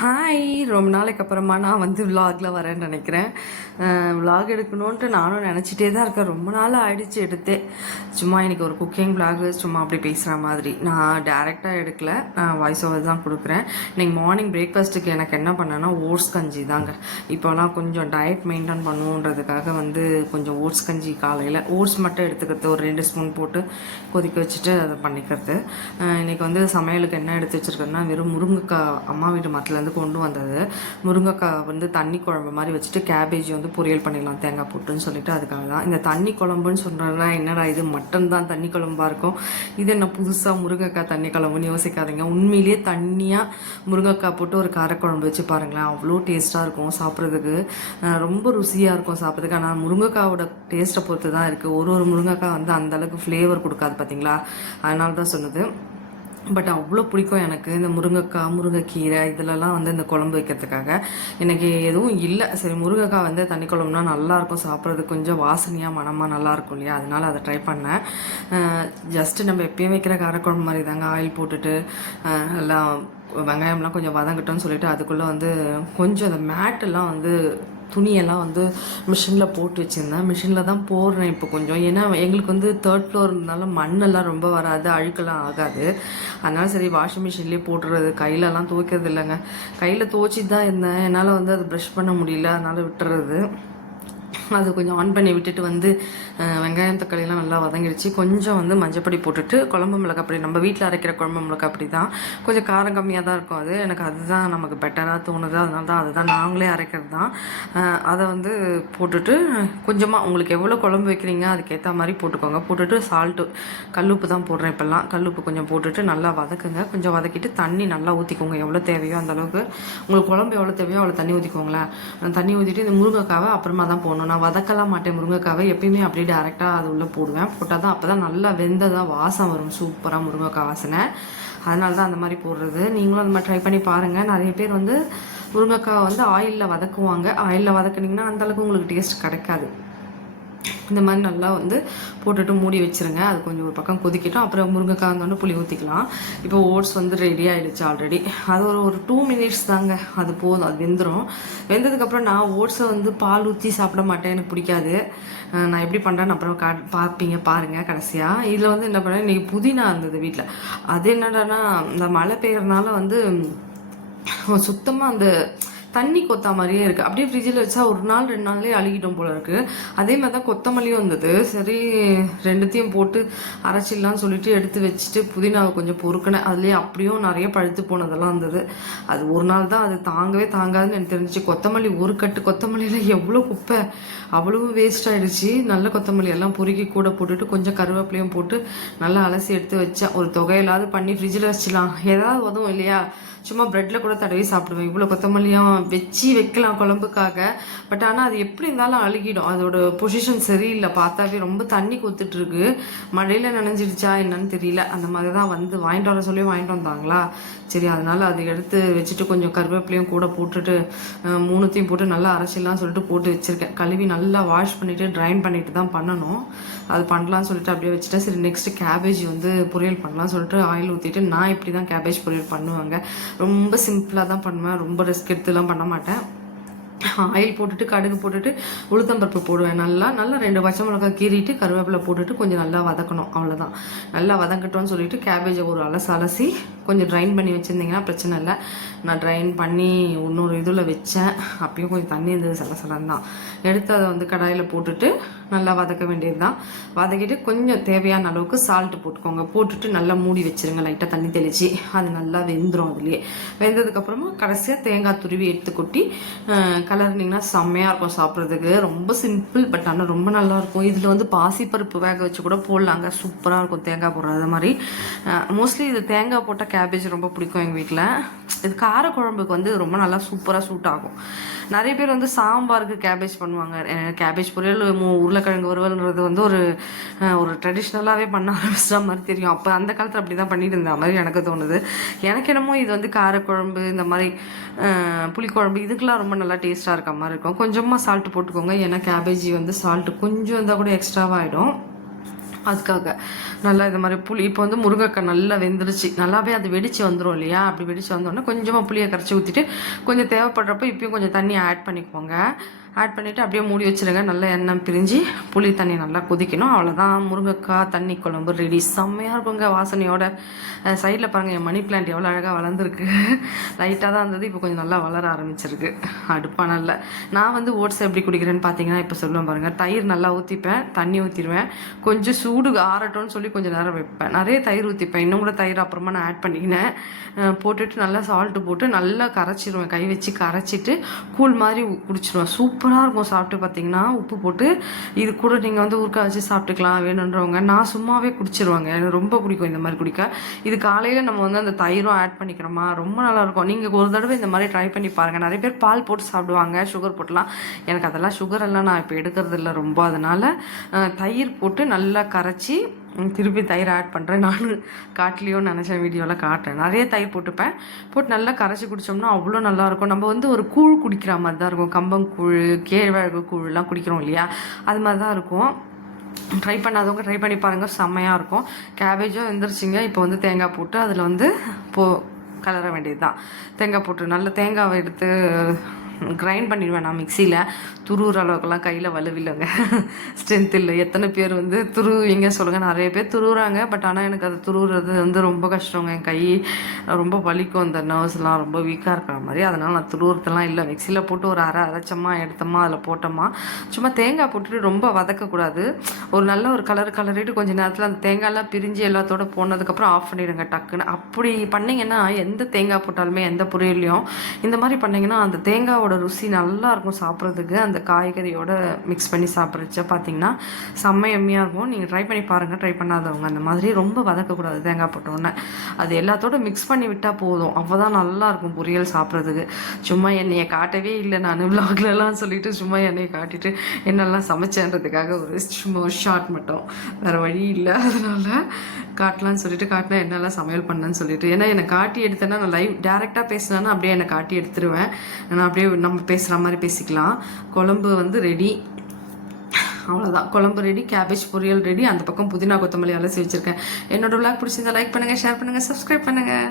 Hi, ரொம்ப நாளைக்கு அப்புறமா நான் வந்து விலாகில் வரேன்னு நினைக்கிறேன். விலாக் எடுக்கணுன்ட்டு நானும் நினச்சிட்டே தான் இருக்கேன். ரொம்ப நாள் ஆயிடுச்சு எடுத்தே. சும்மா இன்றைக்கி ஒரு குக்கிங் விலாகு சும்மா அப்படி பேசுகிற மாதிரி. நான் டேரெக்டாக எடுக்கல, நான் வாய்ஸ் ஓவர் தான் கொடுக்குறேன். இன்றைக்கி மார்னிங் பிரேக்ஃபாஸ்ட்டுக்கு எனக்கு என்ன பண்ணேன்னா ஓட்ஸ் கஞ்சி தாங்க. இப்போலாம் கொஞ்சம் டயட் மெயின்டைன் பண்ணுவோன்றதுக்காக வந்து கொஞ்சம் ஓட்ஸ் கஞ்சி காலையில் ஓட்ஸ் மட்டும் எடுத்துக்கிறது, ஒரு 2 ஸ்பூன் போட்டு கொதிக்க வச்சுட்டு அதை பண்ணிக்கிறது. இன்றைக்கி வந்து சமையலுக்கு என்ன எடுத்து வச்சுருக்கேன்னா வெறும் முருங்கைக்காய் அம்மா வீட்டு மரத்துலேருந்து கொண்டு வந்தது. முருங்கைக்காய் வந்து தண்ணி குழம்பு மாதிரி வச்சுட்டு கேபேஜ் வந்து பொரியல் பண்ணிடலாம் தேங்காய் போட்டுன்னு சொல்லிட்டு அதுக்காக தான். இந்த தண்ணி குழம்புன்னு சொல்கிறேன்னா என்னடா இது மட்டன் தான் தண்ணி குழம்பா இருக்கும், இது என்ன புதுசாக முருங்கைக்காய் தண்ணி குழம்புன்னு யோசிக்காதீங்க. உண்மையிலேயே தண்ணியாக முருங்கைக்காய் போட்டு ஒரு காரக்குழம்பு வச்சு பாருங்களேன், அவ்வளோ டேஸ்ட்டாக இருக்கும் சாப்பிட்றதுக்கு. ரொம்ப ருசியாக இருக்கும் சாப்பிட்றதுக்கு. ஆனால் முருங்கைக்காவோட டேஸ்ட்டை பொறுத்து தான் இருக்குது. ஒரு முருங்கைக்காய் வந்து அந்தளவுக்கு ஃப்ளேவர் கொடுக்காது பார்த்தீங்களா, அதனால தான் சொன்னது. பட் அவ்வளோ பிடிக்கும் எனக்கு இந்த முருங்கைக்காய், முருங்கைக்கீரை இதிலலாம் வந்து இந்த குழம்பு வைக்கிறதுக்காக. எனக்கு எதுவும் இல்லை, சரி முருங்கைக்காய் வந்து தண்ணி குழம்புனா நல்லாயிருக்கும் சாப்பிட்றதுக்கு, கொஞ்சம் வாசனையாக மனமாக நல்லாயிருக்கும் இல்லையா, அதனால் அதை ட்ரை பண்ணேன். ஜஸ்ட்டு நம்ம எப்பயும் வைக்கிற காரக்குழம்பு மாதிரி தாங்க. ஆயில் போட்டுட்டு எல்லாம் வெங்காயம்லாம் கொஞ்சம் வதங்கட்டோன்னு சொல்லிட்டு அதுக்குள்ளே வந்து கொஞ்சம் அந்த மேட்டெல்லாம் வந்து துணியெல்லாம் வந்து மிஷினில் போட்டு வச்சுருந்தேன். மிஷினில் தான் போடுறேன் இப்போ கொஞ்சம். ஏன்னா எங்களுக்கு வந்து 3rd ஃப்ளோர்னால மண்ணெல்லாம் ரொம்ப வராது, அழுக்கெல்லாம் ஆகாது. அதனால் சரி வாஷிங் மிஷின்லேயே போட்டுறது, கையிலலாம் துவைக்கிறது இல்லைங்க. கையில் துவைச்சிட்டு தான் இருந்தேன், என்னால் வந்து அது ப்ரஷ் பண்ண முடியல, அதனால் விட்டுறது. அது கொஞ்சம் ஆன் பண்ணி விட்டுட்டு வந்து வெங்காயம் தக்காளியெல்லாம் நல்லா வதங்கிடுச்சு. கொஞ்சம் வந்து மஞ்சப்பொடி போட்டுட்டு குழம்பு மிளகாப்பொடி, நம்ம வீட்டில் அரைக்கிற குழம்பு மிளகாப்பொடி தான், கொஞ்சம் காரம் கம்மியாக தான் இருக்கும் அது. எனக்கு அதுதான் நமக்கு பெட்டராக தோணுது, அதனால தான் அதுதான் நாங்களே அரைக்கிறது தான். அதை வந்து போட்டுட்டு கொஞ்சமாக உங்களுக்கு எவ்வளோ குழம்பு வைக்கிறீங்க அதுக்கேற்ற மாதிரி போட்டுக்கோங்க. போட்டுட்டு சால்ட்டு, கல்லுப்பு தான் போடுறேன் இப்போல்லாம். கல்லுப்பு கொஞ்சம் போட்டுட்டு நல்லா வதக்குங்க. கொஞ்சம் வதக்கிட்டு தண்ணி நல்லா ஊற்றிக்கோங்க, எவ்வளோ தேவையோ அந்தளவுக்கு. உங்களுக்கு குழம்பு எவ்வளோ தேவையோ அவ்வளோ தண்ணி ஊற்றிக்கோங்களேன். தண்ணி ஊற்றிட்டு இந்த முருங்கைக்காவை அப்புறமா தான் போடணும். நான் வதக்கலாம் மாட்டேன் முருங்கைக்காவை, எப்பயுமே அப்படியே டேரெக்டாக அது உள்ளே போடுவேன். போட்டால் தான் அப்போ தான் நல்லா வெந்ததாக வாசம் வரும், சூப்பராக முருங்கைக்காய் வாசனை. அதனால தான் அந்த மாதிரி போடுறது. நீங்களும் அந்த மாதிரி ட்ரை பண்ணி பாருங்கள். நிறைய பேர் வந்து முருங்கைக்காய் வந்து ஆயிலில் வதக்குவாங்க. ஆயிலில் வதக்குனிங்கன்னா அந்தளவுக்கு உங்களுக்கு டேஸ்ட் கிடைக்காது. இந்த மாதிரி நல்லா வந்து போட்டுட்டு மூடி வச்சுருங்க. அது கொஞ்சம் ஒரு பக்கம் கொதிக்கட்டும். அப்புறம் முருங்கைக்காய் வந்தோடனே புளி ஊற்றிக்கலாம். இப்போ ஓட்ஸ் வந்து ரெடி ஆகிடுச்சு ஆல்ரெடி. அது ஒரு 2 மினிட்ஸ் தாங்க, அது போதும், அது வெந்துடும். வெந்ததுக்கப்புறம் நான் ஓட்ஸை வந்து பால் ஊற்றி சாப்பிட மாட்டேன், எனக்கு பிடிக்காது. நான் எப்படி பண்ணுறேன்னு அப்புறம் பார்ப்பீங்க பாருங்கள் கடைசியாக. இதில் வந்து என்ன பண்ணேன், இன்றைக்கி புதினா இருந்தது வீட்டில். அது என்னடானா இந்த மழை பெய்யறதுனால வந்து சுத்தமாக அந்த தண்ணி கொத்தா மாதிரியே இருக்குது. அப்படியே ஃப்ரிட்ஜில் வச்சா ஒரு நாள் 2 நாள்லேயே அழுகிடும் போல இருக்குது. அதே மாதிரி தான் கொத்தமல்லியும் இருந்தது. சரி ரெண்டுத்தையும் போட்டு அரைச்சிடலான்னு சொல்லிட்டு எடுத்து வச்சுட்டு புதினாவை கொஞ்சம் பொறுக்கினேன். அதுலேயே அப்படியும் நிறைய பழுத்து போனதெல்லாம் இருந்தது. அது ஒரு நாள் தான், அது தாங்கவே தாங்காதுன்னு எனக்கு தெரிஞ்சிச்சு. கொத்தமல்லி ஒரு கட்டு கொத்தமல்லியில் எவ்வளோ குப்பை, அவ்வளவு வேஸ்ட் ஆகிடுச்சு. நல்ல கொத்தமல்லி எல்லாம் பொறுக்கி கூட போட்டுட்டு கொஞ்சம் கருவேப்பிலையும் போட்டு நல்லா அலசி எடுத்து வச்சேன். ஒரு தொகையில்லாது பண்ணி ஃப்ரிட்ஜில் வச்சிடலாம், ஏதாவது உதவும் இல்லையா. சும்மா ப்ரெட்டில் கூட தடவி சாப்பிடுவேன். இவ்வளோ கொத்தமல்லியாக வச்சு வைக்கலாம் குழம்புக்காக. பட் ஆனால் அது எப்படி இருந்தாலும் அழுகிடும், அதோட பொசிஷன் சரியில்லை. பார்த்தாவே ரொம்ப தண்ணி கொத்துட்ருக்கு. மழையில் நனைஞ்சிடுச்சா என்னன்னு தெரியல. அந்த மாதிரி தான் வந்து வாங்கிட்டு வர சொல்லி வாங்கிட்டு வந்தாங்களா, சரி அதனால் அதை எடுத்து வச்சுட்டு கொஞ்சம் கருவேப்பிலையும் கூட போட்டுட்டு 3த்தையும் போட்டு நல்லா அரைச்சிடலாம் சொல்லிட்டு போட்டு வச்சுருக்கேன். கழுவி நல்லா வாஷ் பண்ணிவிட்டு ட்ரைன் பண்ணிவிட்டு தான் பண்ணணும். அது பண்ணலான்னு சொல்லிட்டு அப்படியே வச்சுட்டேன். சரி நெக்ஸ்ட்டு கேபேஜ் வந்து பொரியல் பண்ணலாம்னு சொல்லிட்டு ஆயில் ஊற்றிட்டு, நான் இப்படி தான் கேபேஜ் பொரியல் பண்ணுவாங்க. ரொம்ப சிம்பிளாக தான் பண்ணுவேன், ரொம்ப ரிஸ்க் எடுத்துலாம் பண்ண மாட்டேன். ஆயில் போட்டுட்டு கடுகு போட்டுட்டு உளுத்தம்பருப்பு போடுவேன். நல்லா 2 பச்சை மிளகாய் கீறிட்டு கருவேப்பிலை போட்டுட்டு கொஞ்சம் நல்லா வதக்கணும், அவ்வளோதான். நல்லா வதக்கட்டோன்னு சொல்லிட்டு கேபேஜை ஒரு அலசி கொஞ்சம் ட்ரைன் பண்ணி வச்சுருந்தீங்கன்னா பிரச்சனை இல்லை. நான் ட்ரைன் பண்ணி இன்னொரு இதில் வச்சேன். அப்பயும் கொஞ்சம் தண்ணி இருந்தது, சலசலன்னு தான். எடுத்து அதை வந்து கடாயில் போட்டுட்டு நல்லா வதக்க வேண்டியது தான். வதக்கிட்டு கொஞ்சம் தேவையான அளவுக்கு சால்ட்டு போட்டுக்கோங்க. போட்டுட்டு நல்லா மூடி வச்சுருங்க, லைட்டாக தண்ணி தெளித்து. அது நல்லா வெந்துடும். அதுலேயே வெந்ததுக்கப்புறமா கடைசியாக தேங்காய் துருவி எடுத்து கொட்டி கலர்னிங்கன்னா செம்மையாக இருக்கும் சாப்பிட்றதுக்கு. ரொம்ப சிம்பிள், பட் ஆனால் ரொம்ப நல்லாயிருக்கும். இதில் வந்து பாசிப்பருப்பு வேக வச்சு கூட போடலாங்க, சூப்பராக இருக்கும் தேங்காய் போடுறது மாதிரி. மோஸ்ட்லி இது தேங்காய் போட்ட கேபேஜ் ரொம்ப பிடிக்கும் எங்கள் வீட்டில். இது காரக்குழம்புக்கு வந்து ரொம்ப நல்லா சூப்பராக சூட் ஆகும். நிறைய பேர் வந்து சாம்பாருக்கு கேபேஜ் பண்ணுவாங்க. கேபேஜ் பொரியல் உருளைக்கிழங்கு வறுவல்ன்றது வந்து ஒரு ட்ரெடிஷ்னலாகவே பண்ண ஆரம்பிச்சிட்ட மாதிரி தெரியும். அப்போ அந்த காலத்தில் அப்படி தான் பண்ணிட்டு இருந்த மாதிரி எனக்கு தோணுது. எனக்கு என்னமோ இது வந்து காரக்குழம்பு, இந்த மாதிரி புளிக்குழம்பு இதுக்கெலாம் ரொம்ப நல்லா டேஸ்ட்டாக இருக்க மாதிரி இருக்கும். கொஞ்சமாக சால்ட்டு போட்டுக்கோங்க, ஏன்னா கேபேஜி வந்து சால்ட்டு கொஞ்சம் இருந்தால் கூட எக்ஸ்ட்ராவாகிடும். அதுக்காக நல்லா இது மாதிரி புளி இப்போ வந்து முருங்கைக்காய் நல்லா வெந்துருச்சு, நல்லாவே அது வெடிச்சு வந்துடும் இல்லையா? அப்படி வெடிச்சு வந்தோடனே கொஞ்சமாக புளியை கரைச்சி ஊற்றிட்டு கொஞ்சம் தேவைப்படுறப்ப இப்பயும் கொஞ்சம் தண்ணி ஆட் பண்ணிக்கோங்க. ஆட் பண்ணிவிட்டு அப்படியே மூடி வச்சுருங்க. நல்லா எண்ணெய் பிரிஞ்சு புளி தண்ணி நல்லா கொதிக்கணும். அவ்வளோதான், முருங்கைக்காய் தண்ணி குழம்பு ரெடி. செம்மையாக இருக்குங்க வாசனையோட. சைடில் பாருங்கள் என் மணி பிளான்ட் எவ்வளோ அழகாக வளர்ந்துருக்கு. லைட்டாக தான் இருந்தது, இப்போ கொஞ்சம் நல்லா வளர ஆரம்பிச்சிருக்கு அடுப்பானல்ல. நான் வந்து ஓட்ஸ் எப்படி குடிக்கிறேன்னு பார்த்தீங்கன்னா இப்போ சொல்லுவேன் பாருங்கள். தயிர் நல்லா ஊற்றிப்பேன், தண்ணி ஊற்றிடுவேன், கொஞ்சம் சூடு ஆறட்டும்னு சொல்லி கொஞ்சம் நேரம் வைப்பேன். நிறைய தயிர் ஊற்றிப்பேன், இன்னும் கூட தயிர் அப்புறமா நான் ஆட் பண்ணிக்கினேன். போட்டுட்டு நல்லா சால்ட்டு போட்டு நல்லா கரைச்சிடுவேன், கை வச்சு கரைச்சிட்டு கூழ் மாதிரி குடிச்சிடுவேன். சூப்பராக இருக்கும் சாப்பிட்டு பார்த்தீங்கன்னா. உப்பு போட்டு இது கூட நீங்கள் வந்து ஊறுகாய் வச்சு சாப்பிட்டுக்கலாம் வேணுன்றவங்க. நான் சும்மாவே குடிச்சிருவாங்க, எனக்கு ரொம்ப பிடிக்கும் இந்த மாதிரி குடிக்க. இது காலையில் நம்ம வந்து அந்த தயிரும் ஆட் பண்ணிக்கிறோமா, ரொம்ப நல்லாயிருக்கும். நீங்கள் ஒரு தடவை இந்த மாதிரி ட்ரை பண்ணி பாருங்கள். நிறைய பேர் பால் போட்டு சாப்பிடுவாங்க, சுகர் போட்டுலாம். எனக்கு அதெல்லாம் சுகர் எல்லாம் நான் இப்போ எடுக்கிறது இல்லை ரொம்ப. அதனால் தயிர் போட்டு நல்லா கரைச்சி திருப்பி தயிர் ஆட் பண்ணுறேன். நான் காட்டலையோன்னு நினச்சேன், வீடியோவில் காட்டுறேன். நிறைய தயிர் போட்டுப்பேன், போட்டு நல்லா கரைச்சி குடித்தோம்னா அவ்வளோ நல்லாயிருக்கும். நம்ம வந்து ஒரு கூழ் குடிக்கிற மாதிரி தான் இருக்கும். கம்பங்கூழ், கேழ்வரகு கூழ்லாம் குடிக்கிறோம் இல்லையா, அது மாதிரி தான் இருக்கும். ட்ரை பண்ணாதவங்க ட்ரை பண்ணி பாருங்கள், செம்மையாக இருக்கும். கேபேஜும் வெந்துருச்சுங்க. இப்போ வந்து தேங்காய் போட்டு அதில் வந்து கலர வேண்டியது தான். தேங்காய் போட்டு நல்ல தேங்காவை எடுத்து கிரைண்ட் பண்ணிடுவேன் நான் மிக்சியில். துருவுற அளவுக்குலாம் கையில் வலுவில்லைங்க, ஸ்ட்ரென்த் இல்லை. எத்தனை பேர் வந்து துருவீங்க சொல்லுங்கள்? நிறைய பேர் துருவுறாங்க, பட் ஆனால் எனக்கு அது துருவுறது வந்து ரொம்ப கஷ்டங்க. என் கை ரொம்ப வலிக்கும், அந்த நர்வ்ஸ்லாம் ரொம்ப வீக்காக இருக்கிற மாதிரி. அதனால் நான் துருவுறதெல்லாம் இல்லை. மிக்சியில் போட்டு ஒரு அரைச்சமா எடுத்தோமா, அதில் போட்டோமா, சும்மா தேங்காய் போட்டுட்டு ரொம்ப வதக்கக்கூடாது. ஒரு நல்ல ஒரு கலரிட்டு கொஞ்சம் நேரத்தில் அந்த தேங்காயெல்லாம் பிரிஞ்சு எல்லாத்தோட போனதுக்கப்புறம் ஆஃப் பண்ணிடுங்க டக்குன்னு. அப்படி பண்ணிங்கன்னா எந்த தேங்காய் போட்டாலுமே எந்த பொரியல்லையும் இந்த மாதிரி பண்ணிங்கன்னா அந்த தேங்காவோட ருசி நல்லாயிருக்கும் சாப்பிட்றதுக்கு. அந்த காய்கறியோட மிக்ஸ் பண்ணி சாப்பிட்றச்ச பார்த்தீங்கன்னா செம்ம எம்மியாக இருக்கும். நீங்கள் ட்ரை பண்ணி பாருங்கள், ட்ரை பண்ணாதவங்க. அந்த மாதிரி ரொம்ப வதக்கக்கூடாது தேங்காய் போட்டோன்னே. அது எல்லாத்தோட மிக்ஸ் பண்ணி விட்டால் போதும், அப்போ தான் நல்லாயிருக்கும் பொரியல் சாப்பிட்றதுக்கு. சும்மா என்னையை காட்டவே இல்லை நான் விலாக்லலாம் சொல்லிவிட்டு சும்மா என்னையை காட்டிட்டு என்னெல்லாம் சமைச்சேன்றதுக்காக சும்மா ஒரு ஷார்ட் மட்டும், வேறு வழி இல்லை. அதனால் காட்டலான்னு சொல்லிட்டு காட்டினா என்னெல்லாம் சமையல் பண்ணேன்னு சொல்லிட்டு. ஏன்னா என்னை காட்டி எடுத்தேன்னா நான் லைவ் டேரெக்டாக பேசினேன்னா அப்படியே என்னை காட்டி எடுத்துருவேன். நான் அப்படியே நம்ம பேசுகிற மாதிரி பேசிக்கலாம். குழம்பு வந்து ரெடி, அவ்வளோதான். குழம்பு ரெடி, கேபேஜ் பொரியல் ரெடி. அந்த பக்கம் புதினா கொத்தமல்லி அலசி வச்சுருக்கேன். என்னோட விளாக் பிடிச்சிருந்தா லைக் பண்ணுங்கள், ஷேர் பண்ணுங்கள், சப்ஸ்கிரைப் பண்ணுங்கள்.